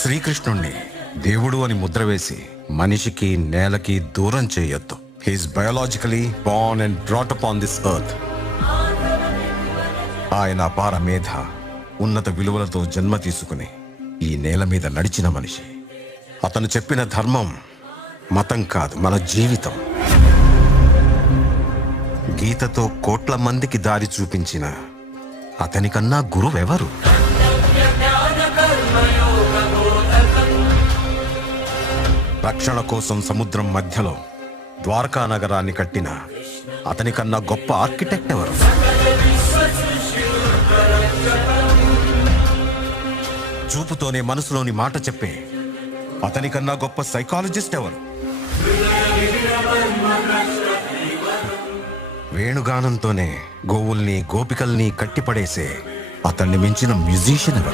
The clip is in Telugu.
శ్రీకృష్ణుణ్ణి దేవుడు అని ముద్ర వేసి మనిషికి నేలకి దూరం చేయొద్దు. He is biologically born and brought up on this earth. ఆయన అపార మేధ, ఉన్నత విలువలతో జన్మ తీసుకుని ఈ నేల మీద నడిచిన మనిషి. అతను చెప్పిన ధర్మం మతం కాదు, మన జీవితం. గీతతో కోట్ల మందికి దారి చూపించిన అతనికన్నా గురువెవరు? రక్షణ కోసం సముద్రం మధ్యలో ద్వారకా నగరాన్ని కట్టిన అతనికన్నా గొప్ప ఆర్కిటెక్ట్ ఎవరు? చూపుతోనే మనసులోని మాట చెప్పే అతనికన్నా గొప్ప సైకాలజిస్ట్ ఎవరు? వేణుగానంతోనే గోవుల్ని గోపికల్ని కట్టిపడేసే అతన్ని మించిన మ్యూజిషియన్ ఎవరు?